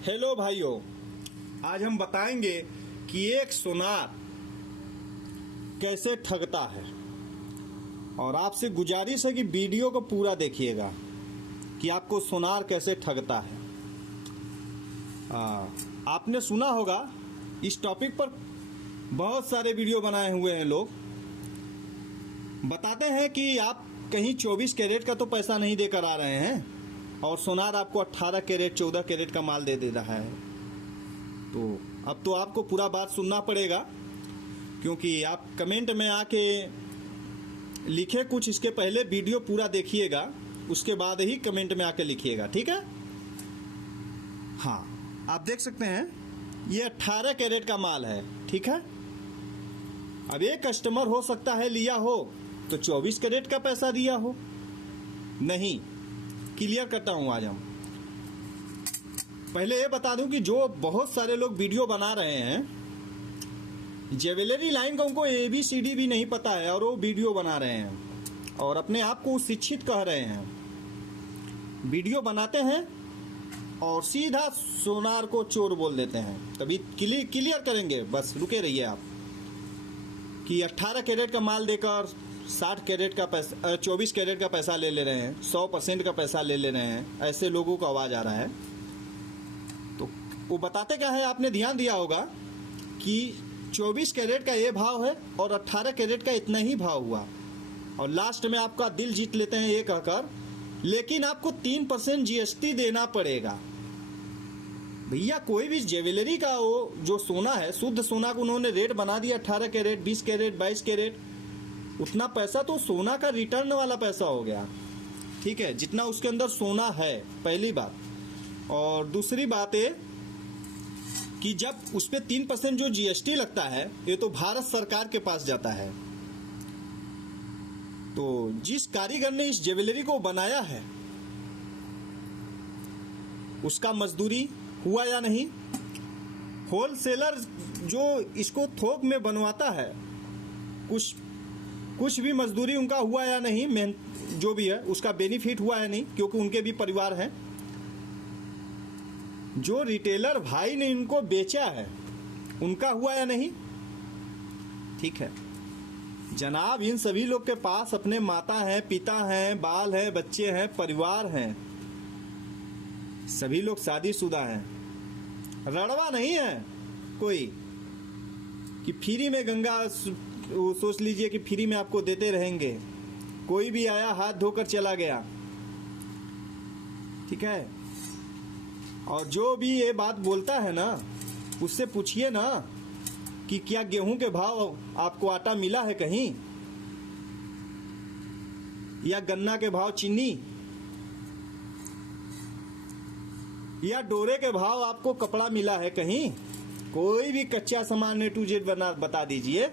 Hello भाइयों, आज हम बताएंगे कि एक सोनार कैसे ठगता है। और आपसे गुजारिश है कि वीडियो को पूरा देखिएगा कि आपको सोनार कैसे ठगता है। आपने सुना होगा इस टॉपिक पर बहुत सारे वीडियो बनाए हुए हैं। लोग बताते हैं कि आप कहीं 24 कैरेट का तो पैसा नहीं देकर आ रहे हैं और सोनार आपको 18 कैरेट 14 कैरेट का माल दे रहा है। तो अब तो आपको पूरा बात सुनना पड़ेगा, क्योंकि आप कमेंट में आके लिखे कुछ, इसके पहले वीडियो पूरा देखिएगा, उसके बाद ही कमेंट में आके लिखिएगा, ठीक है। हाँ, आप देख सकते हैं ये 18 कैरेट का माल है, ठीक है। अब एक कस्टमर हो सकता है लिया हो तो 24 कैरेट का पैसा दिया हो। नहीं, क्लियर करता हूं आज हम। पहले ये बता दूं कि जो बहुत सारे लोग वीडियो बना रहे हैं, ज्वेलरी लाइन का उनको ABCD भी नहीं पता है और वो वीडियो बना रहे हैं और अपने आप को शिक्षित कह रहे हैं। वीडियो बनाते हैं और सीधा सोनार को चोर बोल देते हैं। तभी क्लियर करेंगे, बस रुके रहिए आप, कि 18 कैरेट का माल देकर 60 कैरेट का पैसा 24 कैरेट का पैसा ले रहे हैं, 100% का पैसा ले रहे हैं। ऐसे लोगों को आवाज़ आ रहा है। तो वो बताते क्या है, आपने ध्यान दिया होगा कि 24 कैरेट का ये भाव है और 18 कैरेट का इतना ही भाव हुआ, और लास्ट में आपका दिल जीत लेते हैं ये कहकर, लेकिन आपको 3% GST देना पड़ेगा। भैया, कोई भी ज्वेलरी का वो जो सोना है, शुद्ध सोना को उन्होंने रेट बना दिया 18 कैरेट 20 कैरेट 22 कैरेट, उतना पैसा तो सोना का रिटर्न वाला पैसा हो गया, ठीक है, जितना उसके अंदर सोना है, पहली बात। और दूसरी बात है कि जब उस पर 3% जो GST लगता है, ये तो भारत सरकार के पास जाता है। तो जिस कारीगर ने इस ज्वेलरी को बनाया है उसका मजदूरी हुआ या नहीं, होलसेलर जो इसको थोक में बनवाता है कुछ भी मजदूरी उनका हुआ या नहीं, जो भी है उसका बेनिफिट हुआ या नहीं, क्योंकि उनके भी परिवार हैं। जो रिटेलर भाई ने इनको बेचा है उनका हुआ या नहीं, ठीक है जनाब। इन सभी लोग के पास अपने माता हैं, पिता हैं, बाल हैं, बच्चे हैं, परिवार हैं, सभी लोग शादीशुदा हैं। रड़वा नहीं है कोई कि फ्री में गंगा, सोच लीजिए कि फ्री में आपको देते रहेंगे। कोई भी आया हाथ धोकर चला गया, ठीक है। और जो भी ये बात बोलता है ना, उससे पूछिए ना कि क्या गेहूं के भाव आपको आटा मिला है कहीं, या गन्ना के भाव चीनी, या डोरे के भाव आपको कपड़ा मिला है कहीं। कोई भी कच्चा सामान A to Z बता दीजिए।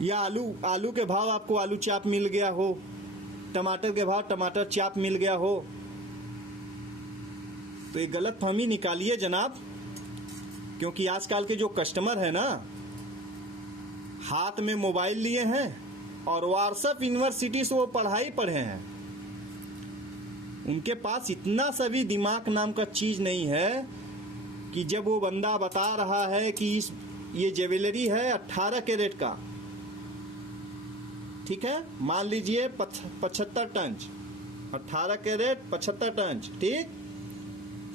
या आलू के भाव आपको आलू चाप मिल गया हो, टमाटर के भाव टमाटर चाप मिल गया हो। तो ये गलत फहमी निकालिए जनाब, क्योंकि आजकल के जो कस्टमर है ना, हाथ में मोबाइल लिए हैं और व्हाट्सएप यूनिवर्सिटी से वो पढ़ाई पढ़े हैं। उनके पास इतना सा भी दिमाग नाम का चीज नहीं है कि जब वो बंदा बता रहा है कि ये ज्वेलरी है 18 कैरेट का, ठीक है, मान लीजिए 75 टन, 18 कैरेट 75 टन, ठीक,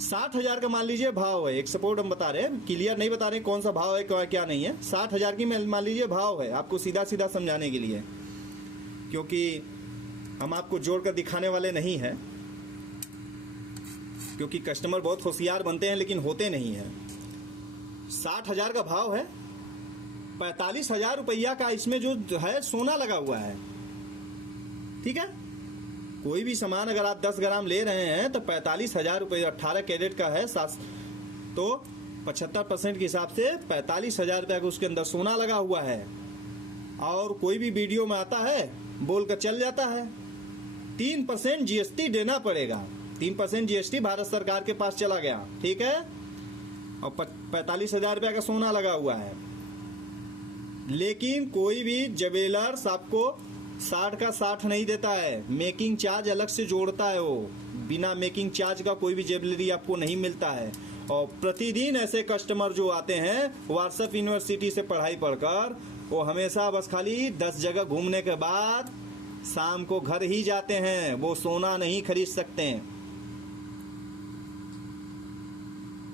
60,000 का मान लीजिए भाव है। एक सपोर्ट हम बता रहे हैं, क्लियर नहीं बता रहे कौन सा भाव है क्या नहीं है। 60,000 की मान लीजिए भाव है, आपको सीधा सीधा समझाने के लिए, क्योंकि हम आपको जोड़कर दिखाने वाले नहीं हैं, क्योंकि कस्टमर बहुत होशियार बनते हैं लेकिन होते नहीं हैं। 60,000 का भाव है, 45,000 रुपया का इसमें जो है सोना लगा हुआ है, ठीक है। कोई भी सामान अगर आप 10 ग्राम ले रहे हैं तो 45,000 रुपये 18 कैरेट का है, तो 75% के हिसाब से 45,000 रुपया का उसके अंदर सोना लगा हुआ है। और कोई भी वीडियो में आता है बोल कर चल जाता है 3% GST देना पड़ेगा। 3% GST भारत सरकार के पास चला गया, ठीक है, और 45,000 रुपया का सोना लगा हुआ है। लेकिन कोई भी ज्वेलर्स आपको 60 का 60 नहीं देता है, मेकिंग चार्ज अलग से जोड़ता है वो। बिना मेकिंग चार्ज का कोई भी ज्वेलरी आपको नहीं मिलता है। और प्रतिदिन ऐसे कस्टमर जो आते हैं व्हाट्सएप यूनिवर्सिटी से पढ़ाई पढ़कर, वो हमेशा बस खाली 10 जगह घूमने के बाद शाम को घर ही जाते हैं, वो सोना नहीं खरीद सकते हैं,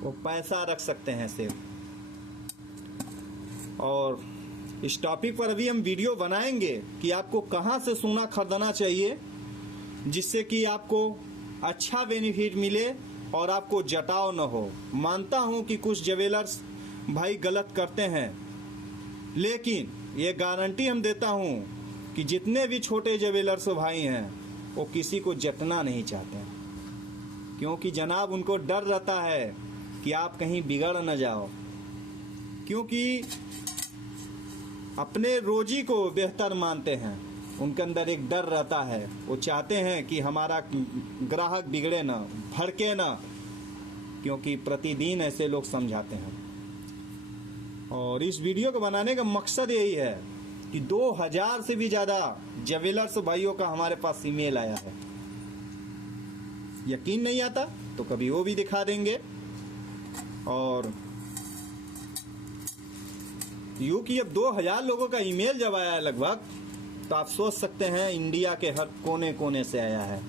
वो पैसा रख सकते हैं सिर्फ। और इस टॉपिक पर अभी हम वीडियो बनाएंगे कि आपको कहाँ से सोना खरीदना चाहिए जिससे कि आपको अच्छा बेनिफिट मिले और आपको जटाव न हो। मानता हूँ कि कुछ ज्वेलर्स भाई गलत करते हैं, लेकिन ये गारंटी हम देता हूँ कि जितने भी छोटे ज्वेलर्स भाई हैं वो किसी को जतना नहीं चाहते हैं, क्योंकि जनाब उनको डर रहता है कि आप कहीं बिगड़ न जाओ, क्योंकि अपने रोजी को बेहतर मानते हैं। उनके अंदर एक डर रहता है, वो चाहते हैं कि हमारा ग्राहक बिगड़े ना, भड़के ना, क्योंकि प्रतिदिन ऐसे लोग समझाते हैं। और इस वीडियो को बनाने का मकसद यही है कि 2000 से भी ज़्यादा ज्वेलर्स भाइयों का हमारे पास ईमेल आया है। यकीन नहीं आता तो कभी वो भी दिखा देंगे। और यूँ कि अब 2000 लोगों का ईमेल जब आया है लगभग, तो आप सोच सकते हैं इंडिया के हर कोने कोने से आया है,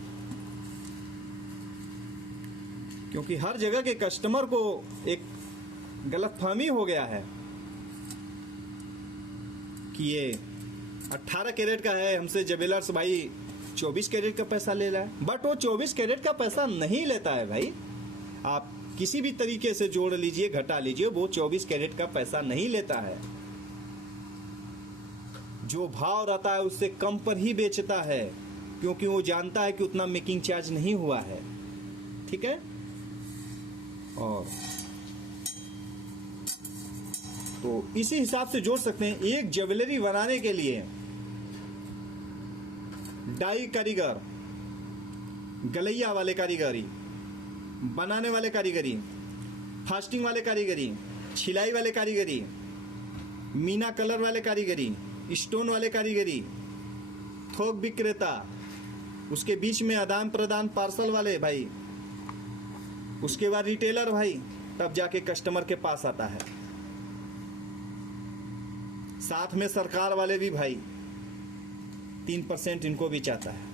क्योंकि हर जगह के कस्टमर को एक गलतफहमी हो गया है कि ये 18 कैरेट का है, हमसे ज्वेलर्स भाई 24 कैरेट का पैसा ले रहा है। बट वो 24 कैरेट का पैसा नहीं लेता है भाई, आप किसी भी तरीके से जोड़ लीजिए, घटा लीजिए, वो 24 कैरेट का पैसा नहीं लेता है। जो भाव रहता है उससे कम पर ही बेचता है, क्योंकि वो जानता है कि उतना मेकिंग चार्ज नहीं हुआ है। ठीक है। और तो इसी हिसाब से जोड़ सकते हैं। एक ज्वेलरी बनाने के लिए डाई कारीगर, गलैया वाले कारीगरी, बनाने वाले कारीगरी, फास्टिंग वाले कारीगरी, छिलाई वाले कारीगरी, मीना कलर वाले कारीगरी, स्टोन वाले कारीगरी, थोक विक्रेता, उसके बीच में आदान प्रदान पार्सल वाले भाई, उसके बाद रिटेलर भाई, तब जाके कस्टमर के पास आता है। साथ में सरकार वाले भी भाई, 3% इनको भी चाहता है।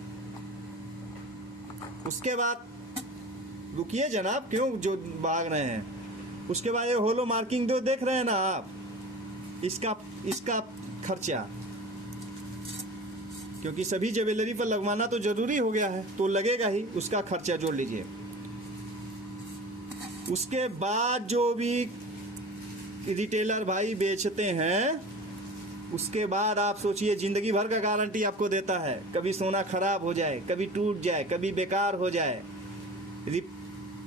उसके बाद रुकिए जनाब, क्यों जो भाग रहे हैं। उसके बाद ये होलो मार्किंग जो देख रहे हैं ना आप, इसका खर्चा, क्योंकि सभी ज्वेलरी पर लगवाना तो जरूरी हो गया है, तो लगेगा ही, उसका खर्चा जोड़ लीजिए। उसके बाद जो भी रिटेलर भाई बेचते हैं, उसके बाद आप सोचिए जिंदगी भर का गारंटी आपको देता है। कभी सोना खराब हो जाए, कभी टूट जाए, कभी बेकार हो जाए,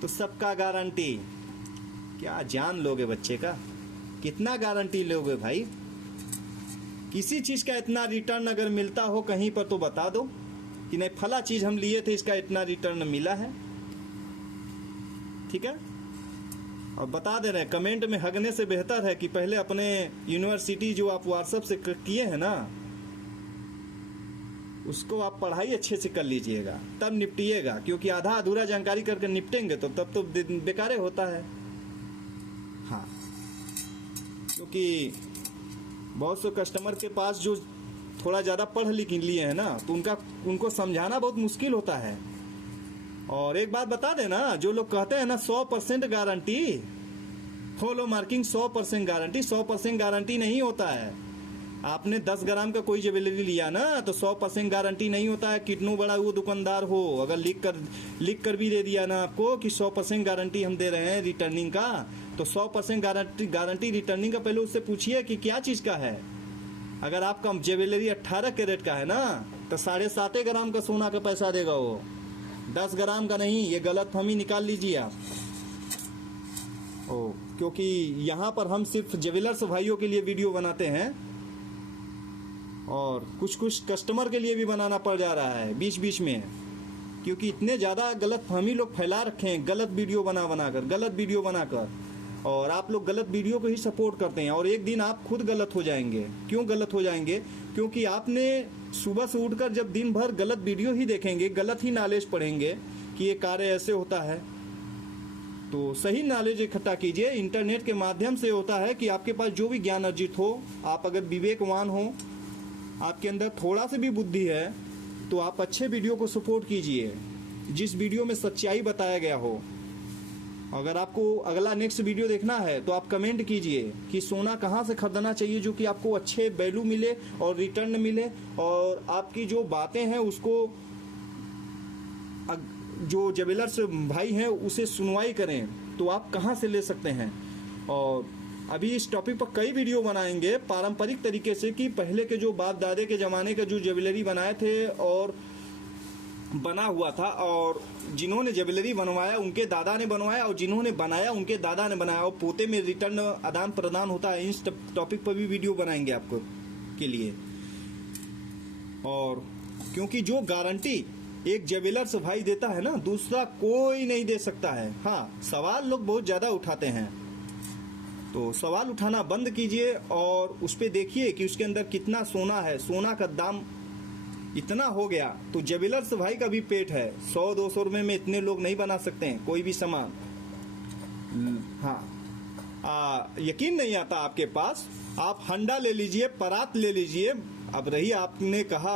तो सबका गारंटी। क्या जान लोगे बच्चे का, कितना गारंटी लोगे भाई। किसी चीज़ का इतना रिटर्न अगर मिलता हो कहीं पर तो बता दो कि नहीं फला चीज़ हम लिए थे, इसका इतना रिटर्न मिला है। ठीक है। और बता दे रहे हैं, कमेंट में हगने से बेहतर है कि पहले अपने यूनिवर्सिटी जो आप व्हाट्सएप से किए हैं ना, उसको आप पढ़ाई अच्छे से कर लीजिएगा, तब निपटिएगा। क्योंकि आधा अधूरा जानकारी करके निपटेंगे तो तब तो बेकारे होता है। हाँ, क्योंकि बहुत से कस्टमर के पास जो थोड़ा ज़्यादा पढ़ लिख लिए हैं ना, तो उनको समझाना बहुत मुश्किल होता है। और एक बात बता देना, जो लोग कहते हैं ना 100% गारंटी, होलो मार्किंग 100% गारंटी, 100% गारंटी नहीं होता है। आपने 10 ग्राम का कोई ज्वेलरी लिया ना, तो 100% गारंटी नहीं होता है। कितनों बड़ा वो दुकानदार हो, अगर लिख कर भी दे दिया ना आपको कि 100% गारंटी हम दे रहे हैं रिटर्निंग का, तो 100% गारंटी रिटर्निंग का पहले उससे पूछिए कि क्या चीज़ का है। अगर आपका ज्वेलरी 18 कैरेट का है ना, तो 7.5 ग्राम का सोना का पैसा देगा वो, 10 ग्राम का नहीं। ये गलतफहमी निकाल लीजिए आप। क्योंकि यहाँ पर हम सिर्फ ज्वेलर्स भाइयों के लिए वीडियो बनाते हैं, और कुछ कस्टमर के लिए भी बनाना पड़ जा रहा है बीच बीच में, क्योंकि इतने ज़्यादा गलतफहमी लोग फैला रखे हैं, गलत वीडियो बनाकर। और आप लोग गलत वीडियो को ही सपोर्ट करते हैं और एक दिन आप खुद गलत हो जाएंगे। क्यों गलत हो जाएंगे? क्योंकि आपने सुबह से उठकर जब दिन भर गलत वीडियो ही देखेंगे, गलत ही नॉलेज पढ़ेंगे कि ये कार्य ऐसे होता है, तो सही नॉलेज इकट्ठा कीजिए। इंटरनेट के माध्यम से होता है कि आपके पास जो भी ज्ञान अर्जित हो, आप अगर विवेकवान हो, आपके अंदर थोड़ा सा भी बुद्धि है, तो आप अच्छे वीडियो को सपोर्ट कीजिए जिस वीडियो में सच्चाई बताया गया हो। अगर आपको अगला नेक्स्ट वीडियो देखना है तो आप कमेंट कीजिए कि सोना कहाँ से खरीदना चाहिए जो कि आपको अच्छे वैल्यू मिले और रिटर्न मिले, और आपकी जो बातें हैं उसको जो ज्वेलर्स भाई हैं उसे सुनवाई करें, तो आप कहाँ से ले सकते हैं। और अभी इस टॉपिक पर कई वीडियो बनाएंगे पारंपरिक तरीके से कि पहले के जो बाप दादे के ज़माने के जो ज्वेलरी बनाए थे और बना हुआ था, और जिन्होंने ज्वेलरी बनवाया उनके दादा ने बनवाया, और जिन्होंने बनाया उनके दादा ने बनाया, और पोते में रिटर्न आदान प्रदान होता है। इस टॉपिक पर भी वीडियो बनाएंगे आपको के लिए। और क्योंकि जो गारंटी एक ज्वेलर्स भाई देता है ना, दूसरा कोई नहीं दे सकता है। हाँ, सवाल लोग बहुत ज़्यादा उठाते हैं, तो सवाल उठाना बंद कीजिए और उस पर देखिए कि उसके अंदर कितना सोना है। सोना का दाम इतना हो गया तो ज्वेलर्स भाई का भी पेट है। 100-200 रुपये में इतने लोग नहीं बना सकते हैं कोई भी सामान। हाँ, यकीन नहीं आता आपके पास, आप हंडा ले लीजिए, परात ले लीजिए। अब रही आपने कहा,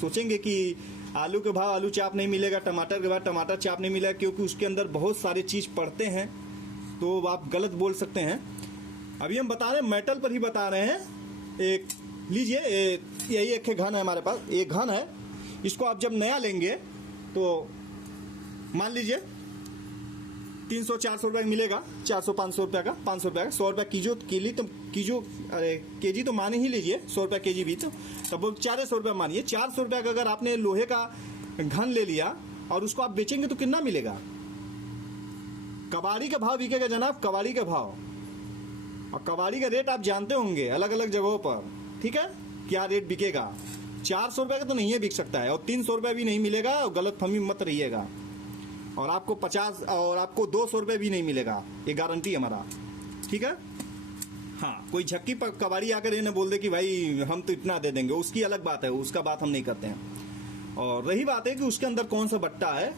सोचेंगे कि आलू के भाव आलू चाप नहीं मिलेगा, टमाटर के भाव टमाटर चाप नहीं मिलेगा, क्योंकि उसके अंदर बहुत सारी चीज़ पड़ते हैं, तो आप गलत बोल सकते हैं। अभी हम बता रहे हैं, मेटल पर ही बता रहे हैं। एक लीजिए, यही एक घन है हमारे पास, एक घन है। इसको आप जब नया लेंगे तो मान लीजिए 300-400 रुपये का मिलेगा, 400-500 रुपये का, 500 रुपये का, 100 रुपये केजी तो मान ही लीजिए, 100 रुपये केजी भी, तो तब 400 रुपये मानिए। 400 रुपये का अगर आपने लोहे का घन ले लिया और उसको आप बेचेंगे तो कितना मिलेगा? कबाड़ी का भाव बिकेगा जनाब, कबाड़ी का भाव। और कबाड़ी का रेट आप जानते होंगे अलग अलग जगहों पर, ठीक है, क्या रेट बिकेगा। 400 रुपये का तो नहीं है बिक सकता है, और 300 रुपये भी नहीं मिलेगा, और गलतफहमी मत रहिएगा। और आपको 50 और आपको 200 रुपये भी नहीं मिलेगा, ये गारंटी हमारा, ठीक है। हाँ, कोई झक्की पर कबाड़ी आकर ये न बोल दे कि भाई हम तो इतना दे देंगे, उसकी अलग बात है, उसका बात हम नहीं करते हैं। और रही बात है कि उसके अंदर कौन सा बट्टा है,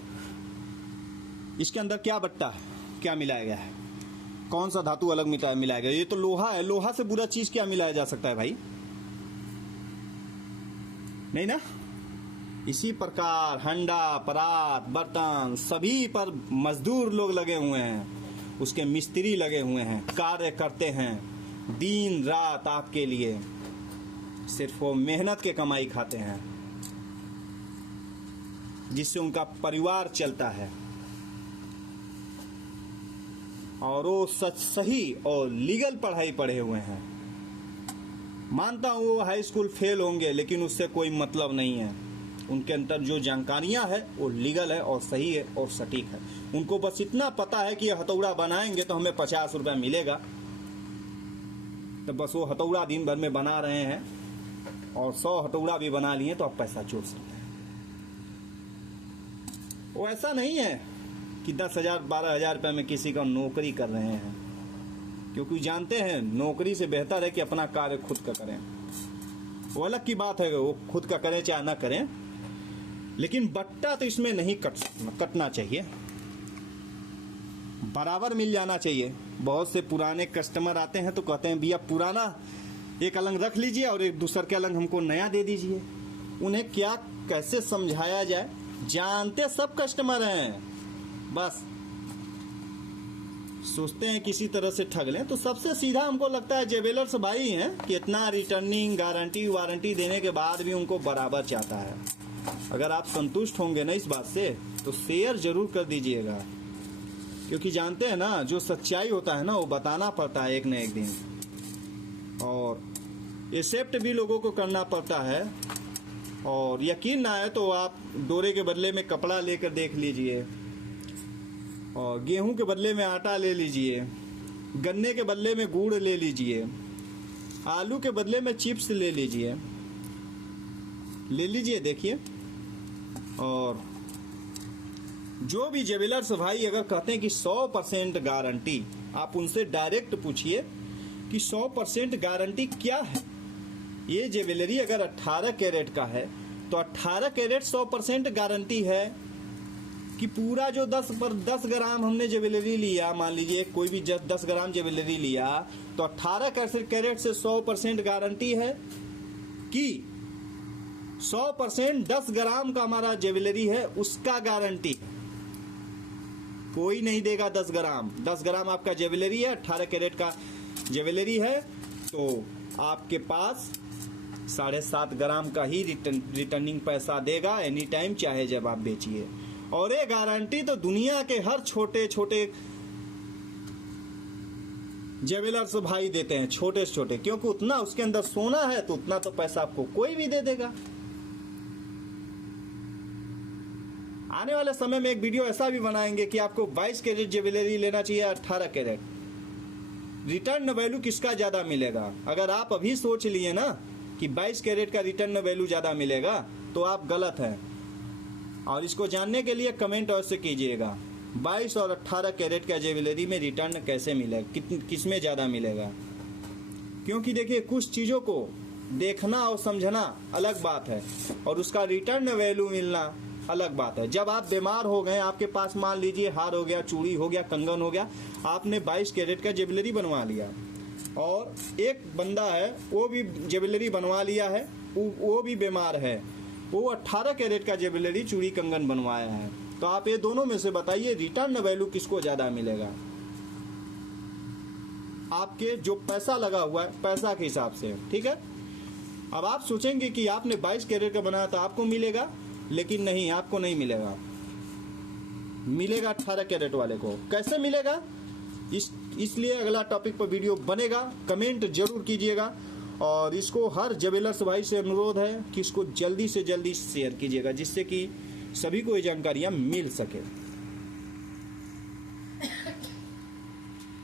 इसके अंदर क्या बट्टा है, क्या मिलाया गया है, कौन सा धातु अलग मिलाया गया। ये तो लोहा है, लोहा से बुरा चीज क्या मिलाया जा सकता है भाई, नहीं ना। इसी प्रकार हंडा, परात, बर्तन, सभी पर मजदूर लोग लगे हुए हैं, उसके मिस्त्री लगे हुए हैं, कार्य करते हैं दिन रात आपके लिए, सिर्फ वो मेहनत के कमाई खाते हैं जिससे उनका परिवार चलता है। और वो सही और लीगल पढ़ाई पढ़े हुए हैं। मानता हूँ वो हाई स्कूल फेल होंगे, लेकिन उससे कोई मतलब नहीं है। उनके अंदर जो जानकारियां है वो लीगल है और सही है और सटीक है। उनको बस इतना पता है कि ये हथौड़ा बनाएंगे तो हमें 50 रुपये मिलेगा, तो बस वो हथौड़ा दिन भर में बना रहे हैं, और 100 हथौड़ा भी बना लिए तो आप पैसा जोड़ सकते हैं। वो ऐसा नहीं है कि 10,000-12,000 रुपये में किसी का नौकरी कर रहे हैं, क्योंकि जानते हैं नौकरी से बेहतर है कि अपना कार्य खुद का करें। वो अलग की बात है, वो खुद का करें चाहे ना करें, लेकिन बट्टा तो इसमें नहीं कटना चाहिए, बराबर मिल जाना चाहिए। बहुत से पुराने कस्टमर आते हैं तो कहते हैं भैया पुराना एक अलंग रख लीजिए और एक दूसर के अलंग हमको नया दे दीजिए। उन्हें क्या कैसे समझाया जाए, जानते सब कस्टमर हैं, बस सोचते हैं किसी तरह से ठग लें। तो सबसे सीधा हमको लगता है ज्वेलर्स भाई हैं कि इतना रिटर्निंग गारंटी वारंटी देने के बाद भी उनको बराबर चाहता है। अगर आप संतुष्ट होंगे ना इस बात से तो शेयर जरूर कर दीजिएगा, क्योंकि जानते हैं ना जो सच्चाई होता है ना वो बताना पड़ता है एक न एक दिन, और एक्सेप्ट भी लोगों को करना पड़ता है। और यकीन ना आए तो आप डोरे के बदले में कपड़ा लेकर देख लीजिए, और गेहूं के बदले में आटा ले लीजिए, गन्ने के बदले में गुड़ ले लीजिए, आलू के बदले में चिप्स ले लीजिए, देखिए। और जो भी ज्वेलर्स भाई अगर कहते हैं कि 100% गारंटी, आप उनसे डायरेक्ट पूछिए कि 100% गारंटी क्या है। ये ज्वेलरी अगर 18 कैरेट का है तो 18 कैरेट 100% गारंटी है कि पूरा जो 10 ग्राम हमने ज्वेलरी लिया, मान लीजिए कोई भी 10 ग्राम ज्वेलरी लिया तो 18 कैरेट से 100% गारंटी है कि 100% 10 ग्राम का हमारा ज्वेलरी है उसका गारंटी है। कोई नहीं देगा 10 ग्राम आपका ज्वेलरी है, 18 कैरेट का ज्वेलरी है तो आपके पास 7.5 ग्राम का ही रिटर्निंग पैसा देगा एनी टाइम, चाहे जब आप बेचिए। और ये गारंटी तो दुनिया के हर छोटे छोटे ज्वेलर्स भाई देते हैं, छोटे से छोटे, क्योंकि उतना उसके अंदर सोना है तो उतना तो पैसा आपको कोई भी दे देगा। आने वाले समय में एक वीडियो ऐसा भी बनाएंगे कि आपको 22 कैरेट ज्वेलरी लेना चाहिए 18 कैरेट, रिटर्न वैल्यू किसका ज्यादा मिलेगा। अगर आप अभी सोच लिए ना कि 22 कैरेट का रिटर्न वैल्यू ज्यादा मिलेगा तो आप गलत हैं। और इसको जानने के लिए कमेंट अवश्य कीजिएगा 22 और 18 कैरेट का ज्वेलरी में रिटर्न कैसे मिलेगा, किसमें ज़्यादा मिलेगा। क्योंकि देखिए कुछ चीज़ों को देखना और समझना अलग बात है और उसका रिटर्न वैल्यू मिलना अलग बात है। जब आप बीमार हो गए, आपके पास मान लीजिए हार हो गया, चूड़ी हो गया, कंगन हो गया, आपने 22 कैरेट का ज्वेलरी बनवा लिया और एक बंदा है वो भी ज्वेलरी बनवा लिया है, वो भी बीमार है, वो 18 कैरेट का ज्वेलरी चूड़ी कंगन बनवाया है, तो आप ये दोनों में से बताइए रिटर्न वैल्यू किसको ज़्यादा मिलेगा। आपके जो पैसा लगा हुआ है पैसा के हिसाब से, ठीक है। अब आप सोचेंगे कि आपने 22 कैरेट का बनाया तो आपको मिलेगा, लेकिन नहीं, आपको नहीं मिलेगा, मिलेगा 18 कैरेट वाले को। कैसे मिलेगा, इसलिए अगला टॉपिक पर वीडियो बनेगा, कमेंट जरूर कीजिएगा और इसको हर ज्वेलर्स भाई से अनुरोध है कि इसको जल्दी से जल्दी शेयर कीजिएगा जिससे कि सभी को ये जानकारियाँ मिल सके।